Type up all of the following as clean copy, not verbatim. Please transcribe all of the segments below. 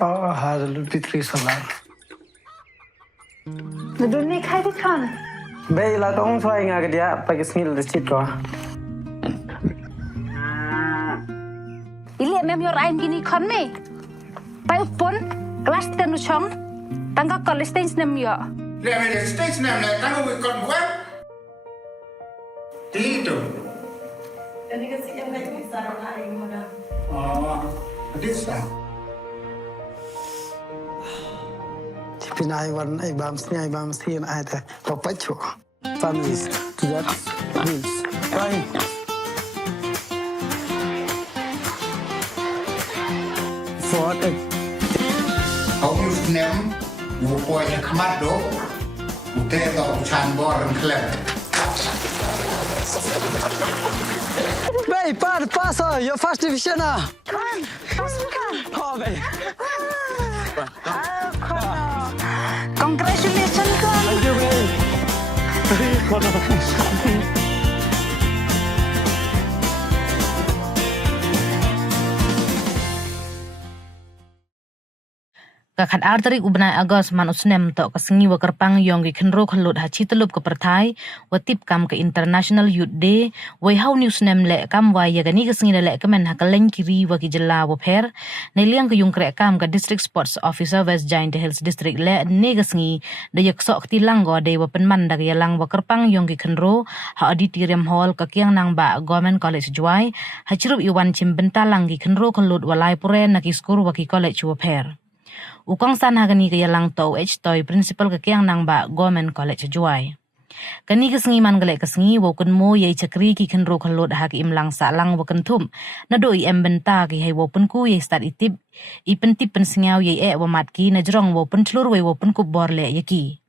هذا البيتري سولار Dunia khai thích con. Bây là con xoay ngà cái dia pakai sengil di situ. Ili em yor aim gini con me. Pai upon kelas tenu chong. Tangga college stage nem yo. Lihat media stage nem le tangga wikon bukan. Itu. Jadi kasi yang kayak bisa aing muda. Oh, bisa. Pinai warna ai bam sien ai ta papacho. Families to that means. Right. For it. Ông use nem, vụ coi như khmat đó, vụ tê tàu chan bò rừng khlev. Bey, passa, jag fast division ah. Con, pasok ka. Ha, bey. Congratulations con. Thank you, bey. Kakat arterik ubnai agos man usnem to kasengi wa kerpang yong gi kenro khalut ha chitelup ke perthai wa tip kam ke International Youth Day wa hau news nem le kam wa ya gani kasengi le kemen ha kaleng kiri wa ki jela wa pher ne liang ke yung krek kam ke District Sports Officer West Giant Hills District le ne kasengi de yak sok ti lang go de wa penman da ya lang wa kerpang yong gi kenro ha auditorium hall ka kyang nang ba Government College Jowai ha chirup iwan chim bentalang gi kenro khalut wa lai pure na ki skor wa ki college wa pher Ukang san hagani kaya lang to toy principal ka kiyang nang ba Government College Jowai. Kani kasengi man galek kasengi woken mo yay chakri ki kenro khalot ha ki imlang sa lang woken thum na do i embenta ki hay wopen ku yay start itip ipentip pensingaw yay wamat ki na jrong wopen tlur way wopen ku borle yaki.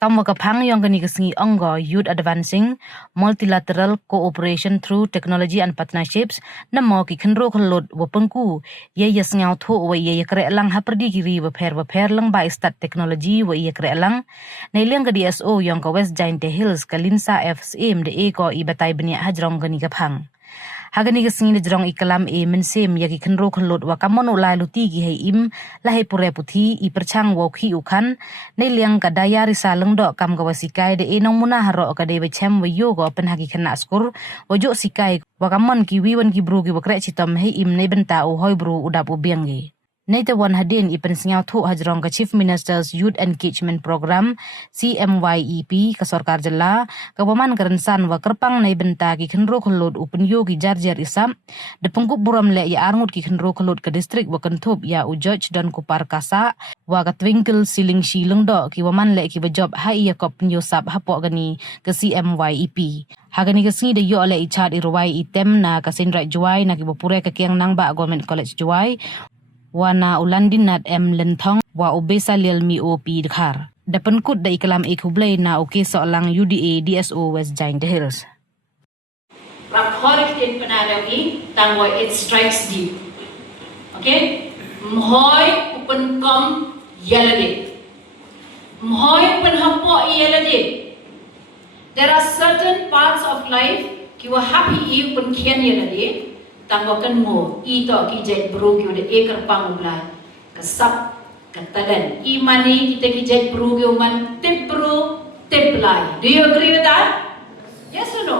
Kamwa kapang yung kani kasengi ongo Youth Advancing Multilateral Cooperation Through Technology and Partnerships na mo ki kenro khalot wapengku ye yasngaw tho wa ye yakre lang haperdi kiri wa pher lang ba start technology wa ye kre lang na ilang ka DSO yung ka West Giant Hills ka Linsa FSM de e ko ibatay bani hajrong kani kapang Hagani kasengi na jrong ikalam mensem yaki kenro khalot wa kamono lai luti gi hay im lahe pure puthi i perchang wa khi ukhan nei liang ka daya risa lengdo kam ka wasikai de enong muna haro ka de bechem wa yo go pen hagi khana skur wa jo sikai wa kamon ki wiwan ki bru ki wa kre chitom hay im nei benta u hoi bru udap u biangi Naita wan hadin ipen singaw thu hajrong ka Chief Minister's Youth Engagement Program CMYEP ka Sarkar Jela ka paman karensan wa kerpang nai benta ki khenro khalot upen yo ki jarjar isam de pengkup burom le ya arngut ki khenro khalot ka district wa kentup ya u George dan kupar kasa wa ka twinkle siling shileng do ki waman le ki ba job hai ya kop nyo sap hapo gani ka CMYEP Hagani kasengi de yo le ichat irwai item na ka Sinrai Jowai na ki bopure ka kiang nang ba Government College Jowai wana ulandin nat lenthong wa ubesa lelmi op dhar dapan kut da ikalam ikublay na uke solang UDA DSO West Giant Hills Rakhorik tin panarawi tangwa it strikes deep okay mhoy upan kom yelade mhoy upan hapo yelade there are certain parts of life ki wa happy upan khian yelade tangwa kan mo ito ki jet bro ki de ekar pangublay kasap katalan imani kita ki jet bro ki man tip bro tip lay do you agree with that yes or no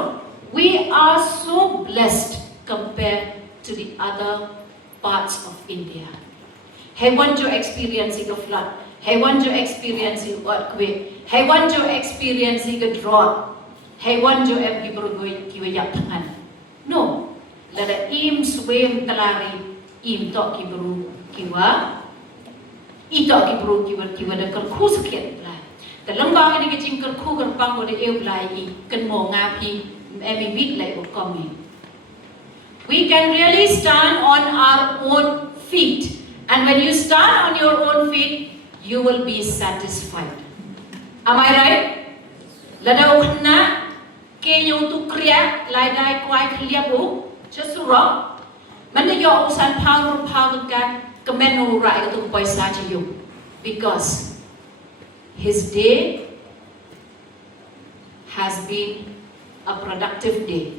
we are so blessed compared to the other parts of India hey want you experiencing a flood hey want you experiencing earthquake hey want you experiencing a drought hey want you every bro ki wa tangan no Lada im swem kalari im tok ki bru kiwa ito ki bru kiwa da kal khu sakhet la ka langbang ni ki ching kal khu kal pang ko de eu lai i kan mo nga phi emi bit lai ko komi we can really stand on our own feet and when you stand on your own feet you will be satisfied am I right lada ukna ke yung tu kriya lai dai kwai khliap u just wrong man yo usan power kan kamenu rai tu paisa chi you because his day has been a productive day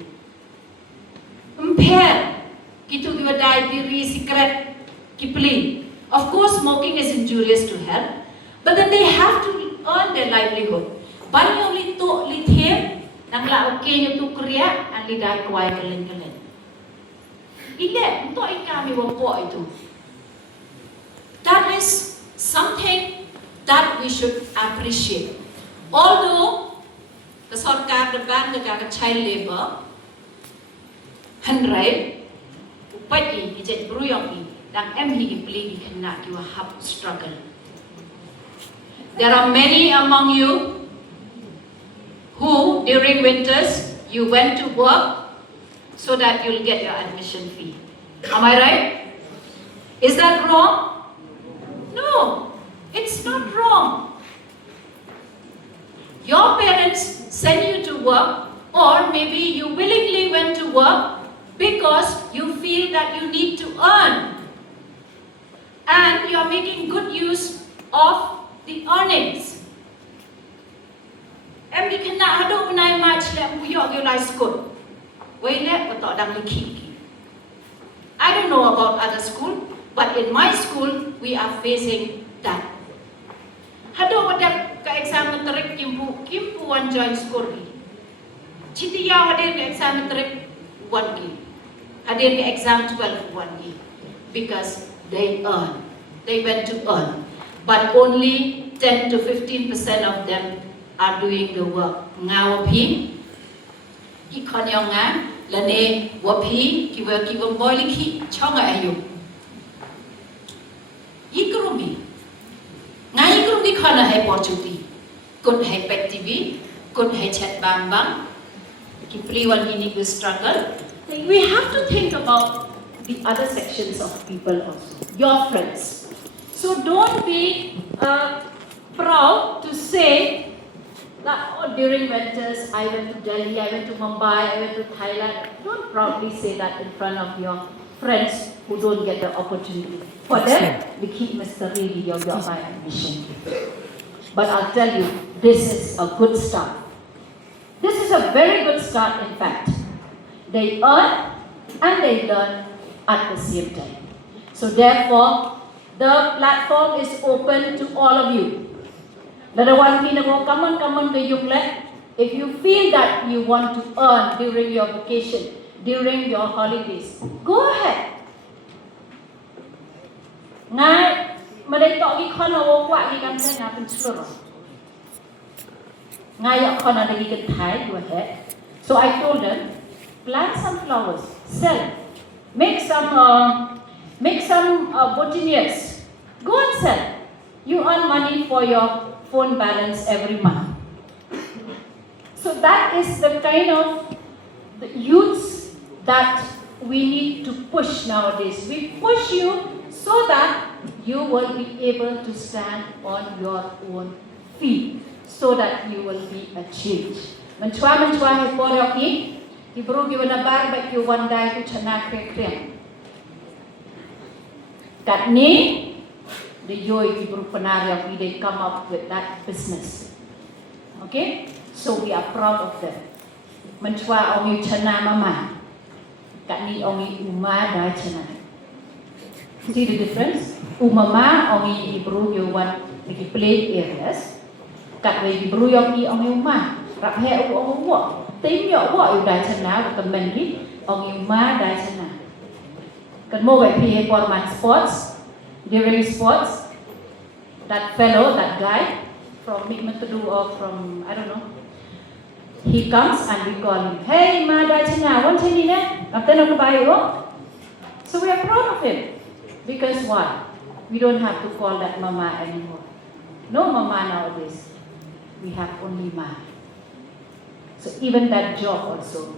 Kitu kiwa dai diri secret kipli Of course, smoking is injurious to health, but then they have to earn their livelihood. Banyak li tu li them nang la okay nyo tu kriya ang li dai kuai kalen. Ile untuk kami wapo itu. That is something that we should appreciate. Although the sarkar the ban the child labor handrai upai ni jet bruyong ni dang em hi play ni kena kiwa hab struggle. There are many among you who during winters you went to work so that you'll get your admission fee. Am I right? Is that wrong? No, it's not wrong. Your parents send you to work, or maybe you willingly went to work because you feel that you need to earn. And you're making good use of the earnings. Em đi khăn nạ đâu nay mai chỉ là bùi dọ kêu lại school. Vậy nè, có tỏ đăng lịch khí. I don't know about other school, but in my school, we are facing that. Hado wadak ka exam metric kimpu one join school ni. Citiya hadir ka exam metric one ki. Hadir ka exam 12 one ki. Because they earn. They went to earn. But only 10 to 15% of them are doing the work. Nga wapi, ikonyong nga, lane wapi, kiwa boy liki, chonga ayu. Ikrumi. Nga ikrumi kona hai pochuti. Kun hai pet TV, kun hai chat bang bang. Kipli one hini will struggle. We have to think about the other sections of people also. Your friends. So don't be proud to say that during winters I went to Delhi, I went to Mumbai, I went to Thailand. Don't proudly say that in front of your friends who don't get the opportunity. For them, we keep Mr. Really your my ambition. But I'll tell you, this is a good start. This is a very good start, in fact. They earn and they learn at the same time. So therefore, the platform is open to all of you. If you feel that you want to earn during your vacation, during your holidays, go ahead. Ngay madai tok gi khona wo kwa gi kan sen na pun slur. Ngay ya khona lagi ke Thai, go ahead. So I told them, plant some flowers, sell, make some botaniers. Go and sell. You earn money for your phone balance every month. So that is the kind of the youths that we need to push nowadays. We push you so that you will be able to stand on your own feet, so that you will be a change. Menchua hai porok ni, ibru ki wana bar ba ki one day ku chana krem. Kat ni the Jowai people they come up with that business. Okay? So we are proud of them. Menchua ongi chana mama. Kani ongi uma dai chana. See the difference? Umama ongi ibru you want the play areas. Kat we ibru ongi uma. Rap he ongi wo. Tính yo wo you dai chana with the mendi ongi uma dai chana. Kan mo we phi for man sports. During sports, that fellow, that guy from Mikmatadu or from, I don't know, he comes and we call him, hey, ma da china, one chini ne, after no kabayo. So we are proud of him. Because why? We don't have to call that mama anymore. No mama nowadays. We have only ma. So even that job also,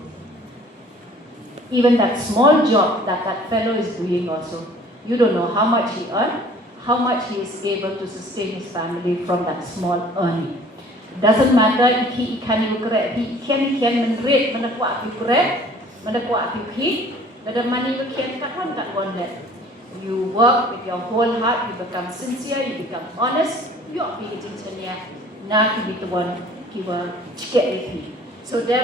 even that small job that fellow is doing also, you don't know how much he earned, how much he is able to sustain his family from that small earning. Doesn't matter if he can correct, he can rate, manakwa api correct, manakwa api heat, but the money you can cut one that. You work with your whole heart, you become sincere, you become honest, you are being engineer, na ki one kiwa chike. So